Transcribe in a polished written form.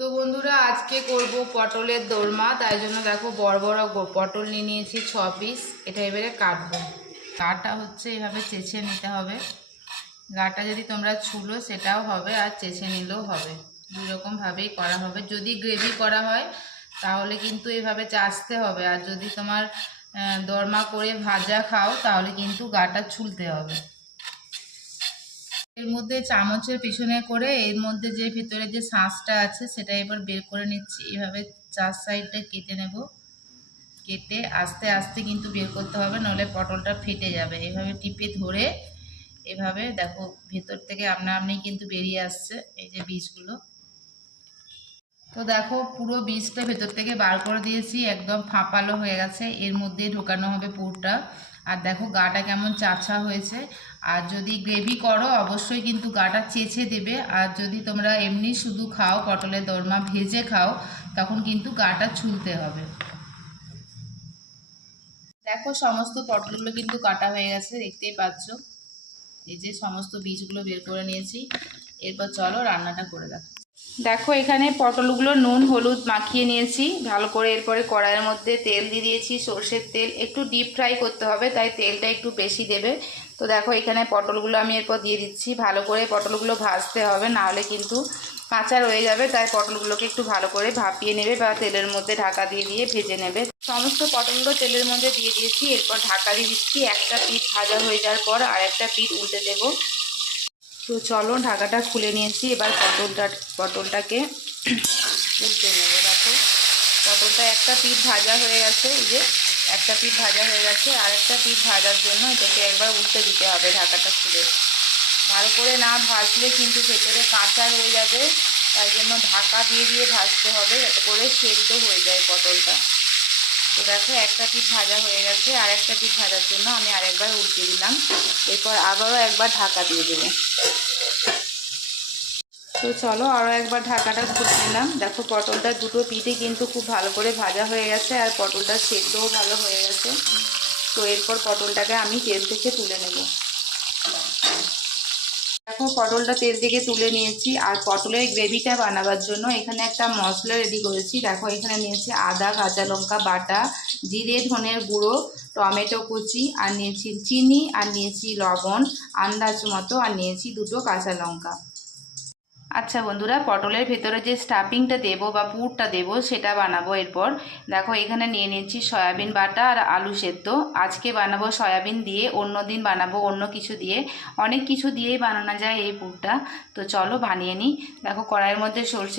তো বন্ধুরা আজকে করব পটলের দোরমা। তাই জন্য দেখো বড় বড় পটল নিয়ে নিয়েছি 6 পিস। এটা এবারে কাটবো। গাটা হচ্ছে এভাবে চেঁচে নিতে হবে। গাটা যদি তোমরা ছুলো সেটাও হবে, আর চেঁচে নিলেও হবে। দুই রকমভাবেই করা হবে। যদি গ্রেভি করা হয় তাহলে কিন্তু এভাবে চাচতে হবে, আর যদি তোমার দোরমা করে ভাজা খাও তাহলে কিন্তু গাটা ছুলতে হবে। এর মধ্যে চামচের পিছনে করে এর মধ্যে যে ভিতরে যে শাঁসটা আছে সেটা এবার বের করে নিচ্ছি। এভাবে চার সাইডটা কেটে নেব। কেটে আস্তে আস্তে কিন্তু বের করতে হবে, নইলে পটলটা ফেটে যাবে। এভাবে টিপে ধরে এভাবে দেখো ভেতর থেকে আপনা আপনি কিন্তু বেরিয়ে আসছে এই যে বীজগুলো। তো দেখো পুরো বীজটা ভেতর থেকে বার করে দিয়েছি, একদম ফাঁপালো হয়ে গেছে। এর মধ্যে ঢোকানো হবে পুরটা। আর দেখো গাটা কেমন চাচা হয়েছে। আর যদি গ্রেভি করো অবশ্যই কিন্তু গাটা চেঁচে দেবে। আর যদি তোমরা এমনি শুধু খাও, পটলের দোরমা ভেজে খাও, তখন কিন্তু গাটা ছুলতে হবে। দেখো সমস্ত পটলগুলো কিন্তু কাটা হয়ে গেছে, দেখতেই পাচ্ছ। এই যে সমস্ত বীজগুলো বের করে নিয়েছি। এরপর চলো রান্নাটা করে দেখো। দেখো এখানে পটলগুলো নুন হলুদ মাখিয়ে নিয়েছি ভালো করে। এরপরে কড়াইয়ের মধ্যে তেল দিয়ে দিয়েছি, সর্ষের তেল। একটু ডিপ ফ্রাই করতে হবে, তাই তেলটা একটু বেশি দেবে। তো দেখো এখানে পটলগুলো আমি এরপর দিয়ে দিচ্ছি। ভালো করে পটলগুলো ভাজতে হবে, নাহলে কিন্তু কাঁচা রয়ে যাবে। তাই পটলগুলোকে একটু ভালো করে ভাপিয়ে নেবে বা তেলের মধ্যে ঢাকা দিয়ে দিয়ে ভেজে নেবে। সমস্ত পটলগুলো তেলের মধ্যে দিয়ে দিয়েছি। এরপর ঢাকা দিয়ে দিচ্ছি। একটা পিঠ ভাজা হয়ে যাওয়ার পর আর একটা পিঠ উল্টে দেবো। তো চলো ঢাকাটা খুলে নিয়েছি। এবার পটলটাকে উল্টে নেবো। দেখো পটলটা একটা পিঠ ভাজা হয়ে গেছে। এই যে একটা পিঠ ভাজা হয়ে গেছে, আর একটা পিঠ ভাজার জন্য এটাকে একবার উল্টে দিতে হবে ঢাকাটা খুলে। ভালো করে না ভাজলে কিন্তু ভেতরে কাঁচা হয়ে যাবে। তাই জন্য ঢাকা দিয়ে দিয়ে ভাজতে হবে, যাতে করে সেদ্ধ হয়ে যায় পটলটা। তো দেখো একটা পিঠ ভাজা হয়ে গেছে, আর একটা পিঠ ভাজার জন্য আমি আরেকবার উল্টে দিলাম। এরপর আবারও একবার ঢাকা দিয়ে দেবো। তো চলো আরও একবার ঢাকাটা খুলে নিলাম। দেখো পটলটা দুটো পিঠে কিন্তু খুব ভালো করে ভাজা হয়ে গেছে, আর পটলটা সেদ্ধও ভালো হয়ে গেছে। তো এরপর পটলটাকে আমি তেল থেকে তুলে নেব। দেখো পটলটা তেল থেকে তুলে নিয়েছি। আর পটলের গ্রেভিটা বানাবার জন্য এখানে একটা মশলা রেডি করেছি। দেখো এখানে নিয়েছি আদা কাঁচা লঙ্কা বাটা, জিরে ধনের গুঁড়ো, টমেটো কুচি, আর নিয়েছি চিনি, আর নিয়েছি লবণ আন্দাজ মতো, আর নিয়েছি দুটো কাঁচা লঙ্কা। আচ্ছা বন্ধুরা, পটলের ভেতরে যে স্টাফিংটা দেবো বা পুরটা দেবো সেটা বানাবো। এরপর দেখো এখানে নিয়ে নিচ্ছি সয়াবিন বাটা আর আলু সেদ্ধ। আজকে বানাবো সয়াবিন দিয়ে, অন্য দিন বানাবো অন্য কিছু দিয়ে। অনেক কিছু দিয়েই বানানো যায় এই পুরটা। তো চলো বানিয়ে নিই। দেখো কড়াইয়ের মধ্যে সর্ষে